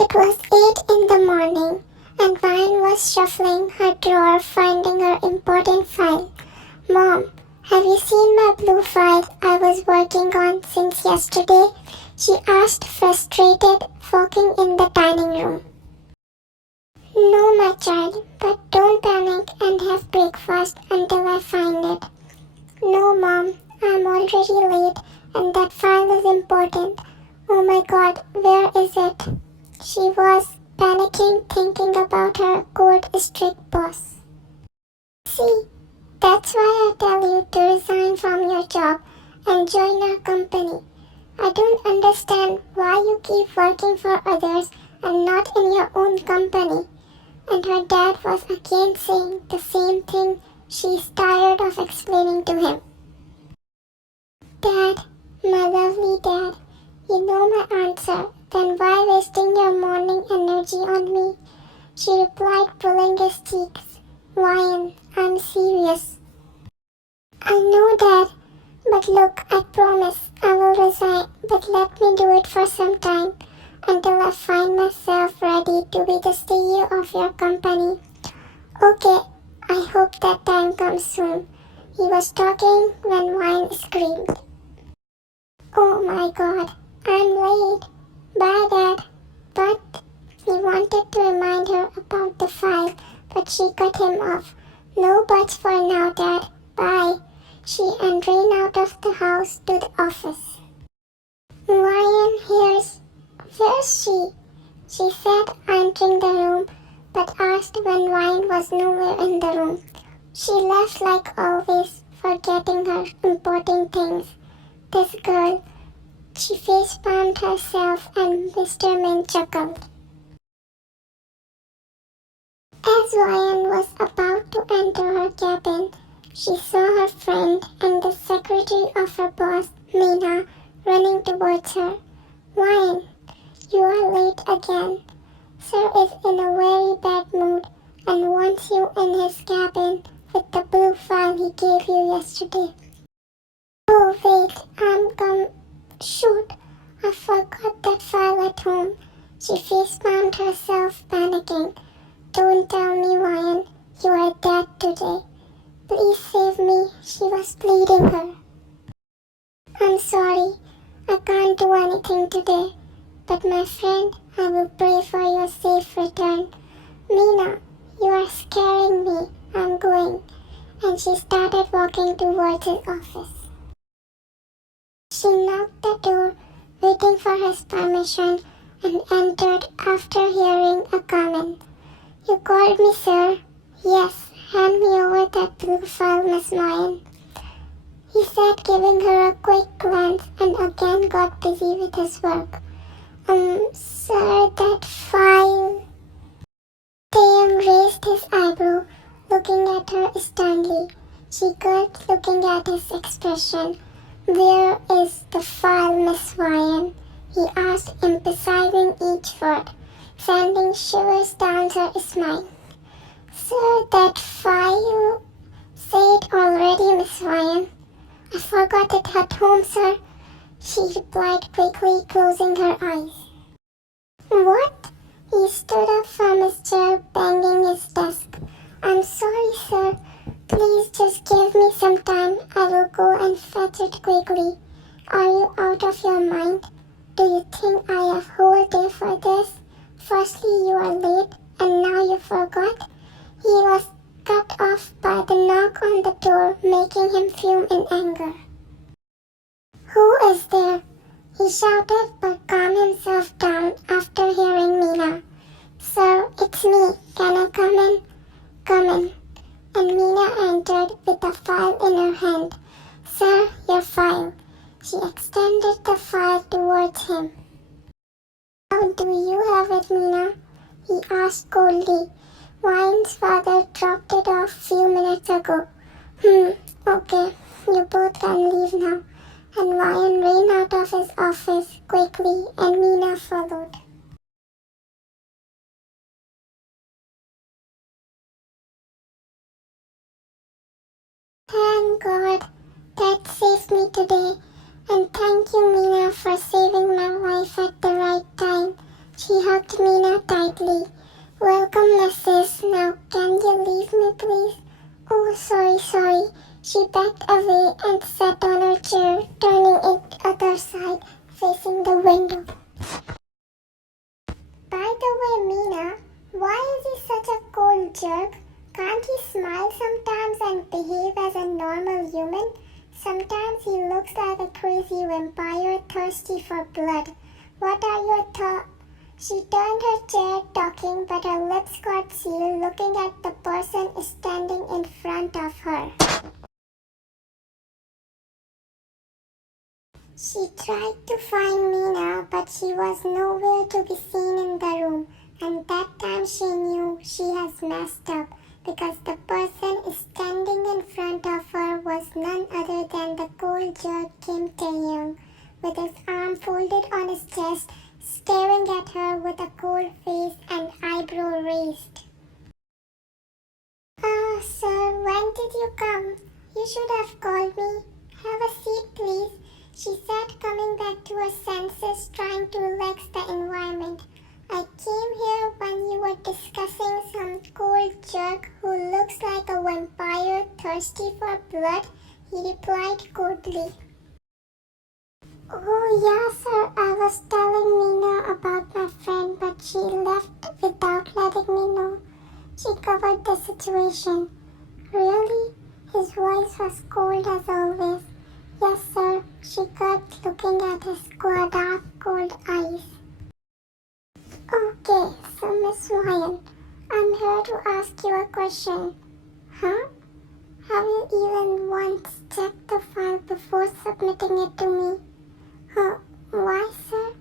It was 8 in the morning, and Vine was shuffling her drawer finding her important file. "Mom, have you seen my blue file I was working on since yesterday?" she asked, frustrated, walking in the dining room. "No, my child, but don't panic and have breakfast until I find it." "No, Mom, I'm already late and that file is important. Oh my God, where is it?" She was panicking, thinking about her cold, strict boss. "See, that's why I tell you to resign from your job and join our company. I don't understand why you keep working for others and not in your own company." And her dad was again saying the same thing she's tired of explaining to him. "Dad, my lovely dad, you know my answer, then why wasting your morning energy on me?" she replied, pulling his cheeks. "Ryan, I'm serious." "I know, Dad, but look, I promise I will resign, but let me do it for some time, until I find myself ready to be the CEO of your company." "Okay, I hope that time comes soon." He was talking when Ryan screamed. "Oh my God, I'm late. Bye, Dad." But he wanted to remind her about the file, but she cut him off. "No buts for now, Dad. Bye." She and ran out of the house to the office. "Ryan, where's she?" she said, entering the room, but asked when Ryan was nowhere in the room. She left like always, forgetting her important things. This girl. She face-palmed herself and Mr. Min chuckled. As Ryan was about to enter her cabin, she saw her friend and the secretary of her boss, Mina, running towards her. "Ryan, you are late again. Sir is in a very bad mood and wants you in his cabin with the blue file he gave you yesterday." "Oh wait, Shoot, I forgot that file at home." She face-palmed herself, panicking. "Don't tell me, Ryan, you are dead today. Please save me," she was pleading her. "I'm sorry, I can't do anything today, but my friend, I will pray for your safe return. Mina, you are scaring me. I'm going." And she started walking towards his office. She knocked the door, waiting for his permission, and entered after hearing a comment. "You called me, sir?" "Yes, hand me over that blue file, Miss Ryan," he said, giving her a quick glance and again got busy with his work. Sir, that file..." Taehyung raised his eyebrow, looking at her sternly. She gulped, looking at his expression. "Where is the file, Miss Ryan?" he asked, emphasizing each word, sending shivers down her spine. "Sir, that file..." "Say it already, Miss Ryan." "I forgot it at home, sir," she replied quickly, closing her eyes. "What?" He stood up from his chair, banging his desk. "I'm sorry, sir. Please just give me some time. I will go and fetch it quickly." "Are you out of your mind? Do you think I have whole day for this? Firstly, you are late, and now you forgot." He was cut off by the knock on the door, making him fume in anger. "Who is there?" he shouted, but calmed himself down after hearing Mina. "Sir, it's me. Can I come in?" "Come in." And Mina entered with a file in her hand. "Sir, your file." She extended the file towards him. "How do you have it, Mina?" he asked coldly. "Ryan's father dropped it off few minutes ago." Okay, you both can leave now." And Ryan ran out of his office quickly and Mina followed. Thank God, that saved me today. And thank you, Mina, for saving my life at the right time. She hugged Mina tightly. Welcome, Mrs. Now can you leave me, please? Oh, sorry. She backed away and sat on her chair, turning it other side, facing the window. By the way, Mina, why is he such a cold jerk? Can't he smile sometimes and behave as a normal human? Sometimes he looks like a crazy vampire thirsty for blood. What are your thoughts? She turned her chair talking, but her lips got sealed looking at the person standing in front of her. She tried to find Mina, but she was nowhere to be seen in the room, and that time she knew she has messed up, because the person standing in front of her was none other than the cold jerk Kim Taehyung, with his arm folded on his chest, staring at her with a cold face and eyebrow raised. Ah, sir, when did you come? You should have called me. Have a seat, please, she said, coming back to her senses, trying to relax the environment. I came here when you were discussing some cold jerk who looks like a vampire thirsty for blood, he replied coldly. Oh, yeah, sir, I was telling Mina about my friend, but she left without letting me know. She covered the situation. Really? His voice was cold as always. Yes, sir, she kept looking at his dark, cold eyes. Okay, so Miss Ryan, I'm here to ask you a question. Huh? Have you even once checked the file before submitting it to me? Why, sir?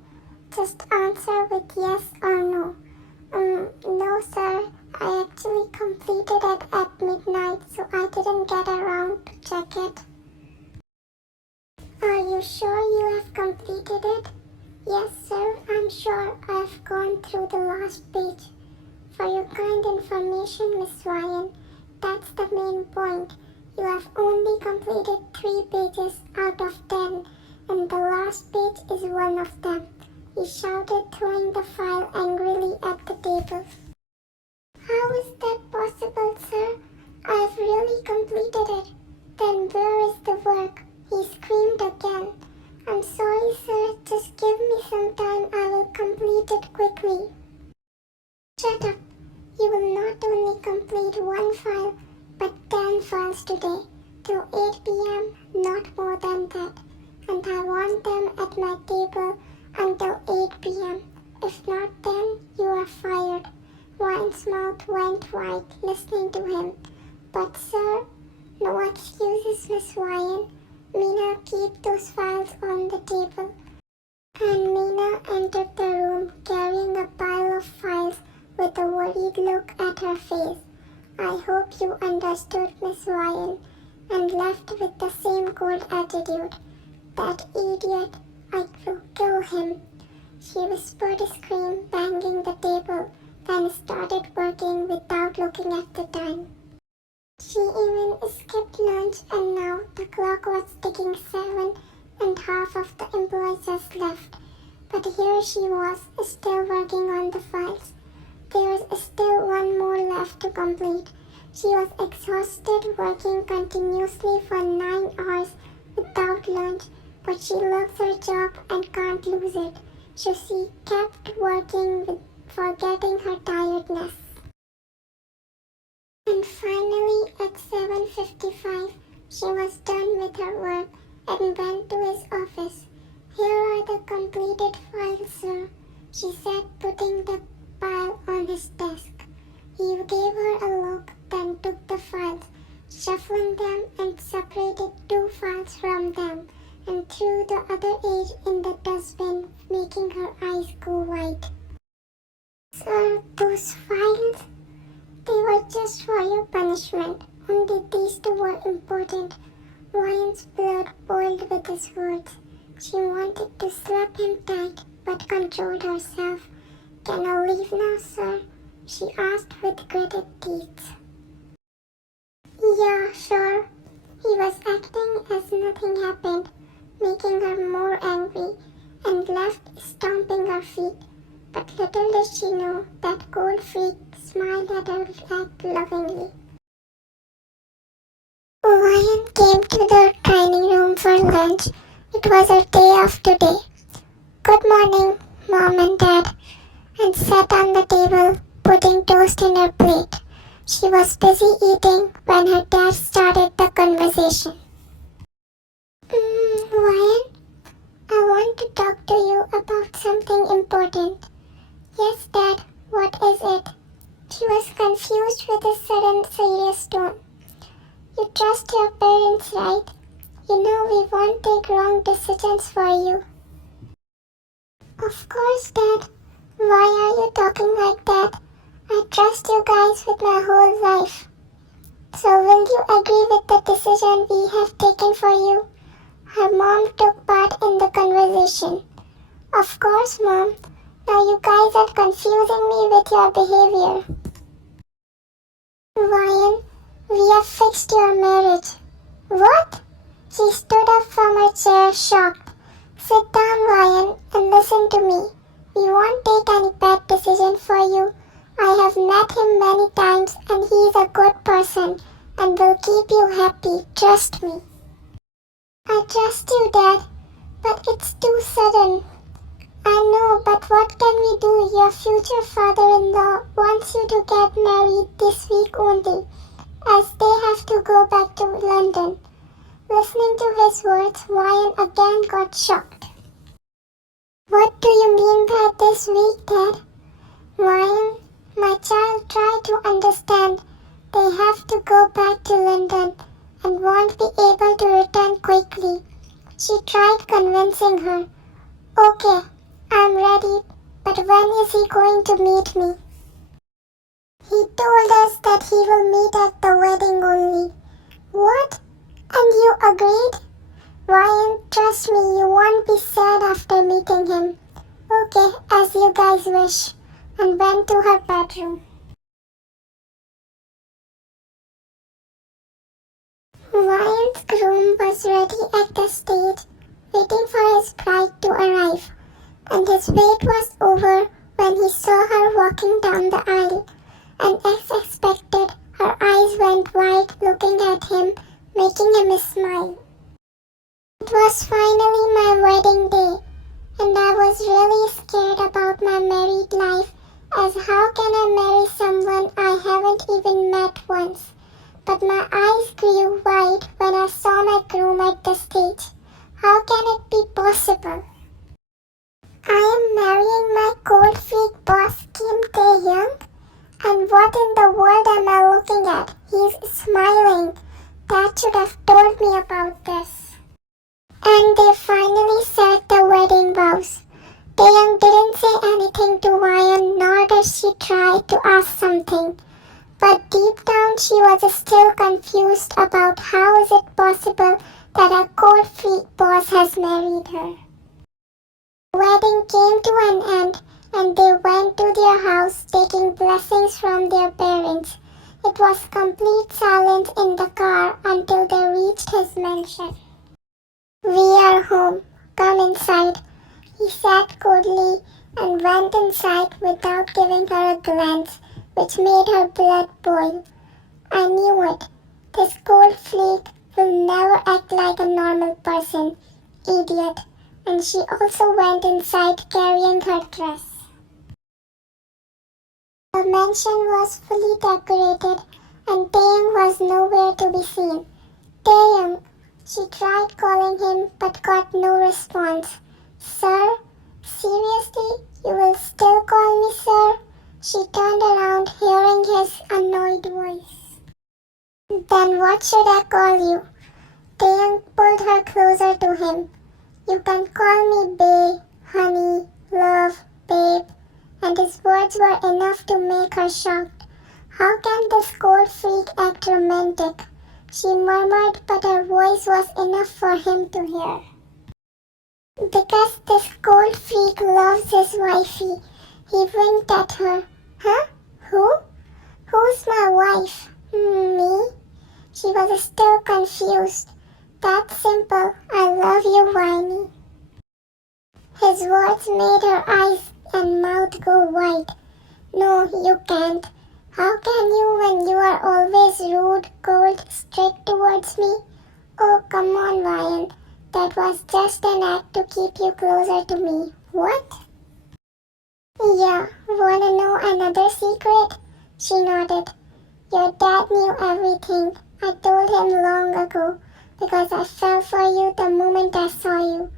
Just answer with yes or no. No, sir. I actually completed it at midnight, so I didn't get around to check it. Are you sure you have completed it? Yes, sir. I'm sure I've gone through the last page. For your kind information, Miss Ryan, that's the main point. You have only completed 3 pages out of 10, and the last page is one of them, he shouted, throwing the file angrily at the table. How is that possible, sir? I've really completed it. Then where is the work? He screamed again. I'm sorry, sir. Just give me some time. I will complete it quickly. Shut up. You will not only complete 1 file, but 10 files today, till 8 p.m., not more than that. And I want them at my table until 8 p.m. If not, then you are fired. Ryan's mouth went white listening to him. But sir, no excuses, Miss Ryan. Mina, keep those files on the table. And Mina entered the room carrying a pile of files with a worried look at her face. I hope you understood, Miss Ryan, and left with the same cold attitude. That idiot, I will kill him. She whispered a scream, banging the table, then started working without looking at the time. She even skipped lunch, and now the clock was ticking 7 and half of the employees just left. But here she was, still working on the files. There was still 1 more left to complete. She was exhausted, working continuously for 9 hours without lunch, but she loves her job and can't lose it. So she kept working forgetting her tiredness. And finally, at 7:55, she was done with her work and went to his office. Here are the completed files, sir, she said, putting the pile on his desk. He gave her a look, then took the files, shuffling them and separated 2 files from them, and threw the other 8 in the dustbin, making her eyes go wide. Sir, those files? They were just for your punishment. Only these 2 were important. Ryan's blood boiled with his words. She wanted to slap him tight, but controlled herself. Can I leave now, sir? She asked with gritted teeth. Yeah, sure. He was acting as nothing happened, making her more angry, and left stomping her feet. but little did she know that cold freak smiled at her lovingly. Ryan came to the dining room for lunch. It was her day off today. Good morning, Mom and Dad, and sat on the table, putting toast in her plate. She was busy eating when her dad started the conversation. Ryan, I want to talk to you about something important. Yes, Dad, what is it? She was confused with a sudden serious tone. You trust your parents, right? You know we won't take wrong decisions for you. Of course, Dad. Why are you talking like that? I trust you guys with my whole life. So will you agree with the decision we have taken for you? Her mom took part in the conversation. Of course, Mom. Now you guys are confusing me with your behavior. Ryan, we have fixed your marriage. What? She stood up from her chair, shocked. Sit down, Ryan, and listen to me. We won't take any bad decision for you. I have met him many times and he is a good person and will keep you happy, trust me. I trust you, Dad, but it's too sudden. I know, but what can we do? Your future father-in-law wants you to get married this week only, as they have to go back to London. Listening to his words, Ryan again got shocked. What do you mean by this week, Dad? Ryan, my child, try to understand. They have to go back to London and won't be able to return quickly. She tried convincing her. Okay, I'm ready, but when is he going to meet me? He told us that he will meet at the wedding only. What? And you agreed? Ryan, trust me, you won't be sad after meeting him. Okay, as you guys wish, and went to her bedroom. Ryan's groom was ready at the stage, waiting for his bride to arrive, and his wait was over when he saw her walking down the aisle, and as expected, her eyes went wide looking at him, making him smile. It was finally my wedding day, and I was really scared about my married life, as how can I marry someone I haven't even met once? But my eyes grew wide when I saw my groom at the stage. How can it be possible? I am marrying my cold freak boss Kim Taehyung, and what in the world am I looking at? He's smiling. Dad should have told me about this. And they finally said the wedding vows. Taehyung didn't say anything to Ryan, nor did she try to ask something. But deep down she was still confused about how is it possible that a cold freak boss has married her. The wedding came to an end and they went to their house taking blessings from their parents. It was complete silence in the car until they reached his mansion. We are home. Come inside. He sat coldly and went inside without giving her a glance, which made her blood boil. I knew it. This cold freak will never act like a normal person. Idiot. And she also went inside carrying her dress. The mansion was fully decorated and Taehyung was nowhere to be seen. Taehyung. She tried calling him but got no response. Sir? Seriously? You will still call me sir? She turned around hearing his annoyed voice. Then what should I call you? Taehyung pulled her closer to him. You can call me bae, honey, love, babe. And his words were enough to make her shocked. How can this cold freak act romantic? She murmured, but her voice was enough for him to hear. Because this cold freak loves his wifey. He winked at her. Huh? Who? Who's my wife? Me? She was still confused. That's simple. I love you, Whiny. His words made her eyes and mouth go wide. No, you can't. How can you when you are always rude, cold, strict towards me? Oh, come on, Ryan. That was just an act to keep you closer to me. What? Yeah, wanna know another secret? She nodded. Your dad knew everything. I told him long ago because I fell for you the moment I saw you.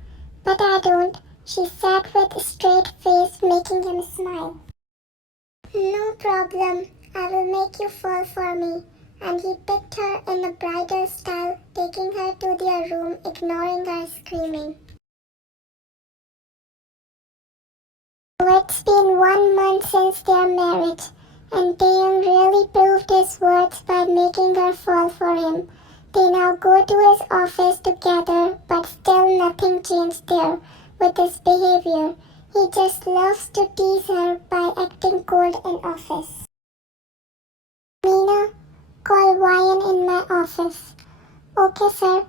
But I don't, she said with a straight face, making him smile. No problem. I will make you fall for me. And he picked her in a bridal style, taking her to their room, ignoring her screaming. So it's been 1 month since their marriage, and Taehyung really proved his words by making her fall for him. They now go to his office together, but still nothing changed there with his behavior. He just loves to tease her by acting cold in office. Mina, call Ryan in my office. Okay, sir.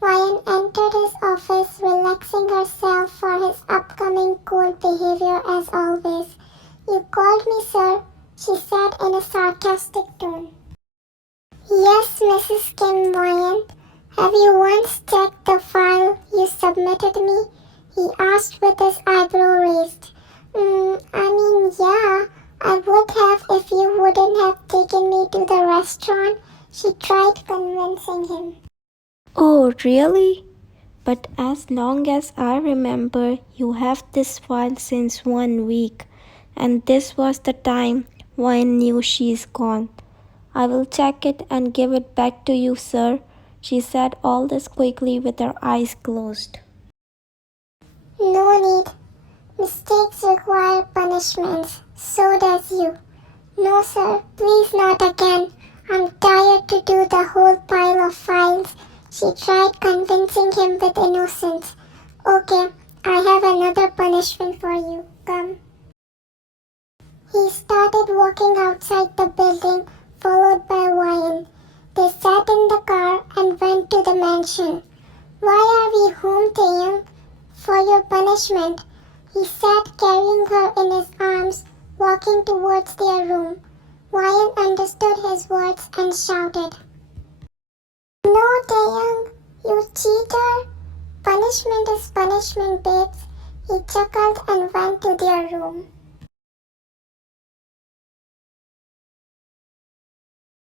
Ryan entered his office, relaxing herself for his upcoming cold behavior as always. You called me, sir, she said in a sarcastic tone. Yes, Mrs. Kim Ryan. Have you once checked the file you submitted me? He asked with his eyebrow raised. Yeah, I would have if you wouldn't have taken me to the restaurant, she tried convincing him. Oh, really? But as long as I remember, you have this file since 1 week, and this was the time Wayne knew she's gone. I will check it and give it back to you, sir. She said all this quickly with her eyes closed. No need. Mistakes require punishments. So does you. No, sir, please not again. I'm tired to do the whole pile of files. She tried convincing him with innocence. Okay, I have another punishment for you. Come. He started walking outside the building, followed by Ryan. They sat in the car and went to the mansion. Why are we home, Taehyung? For your punishment. He sat carrying her in his arms, walking towards their room. Ryan understood his words and shouted. No, Taehyung, you cheater. Punishment is punishment, babes. He chuckled and went to their room.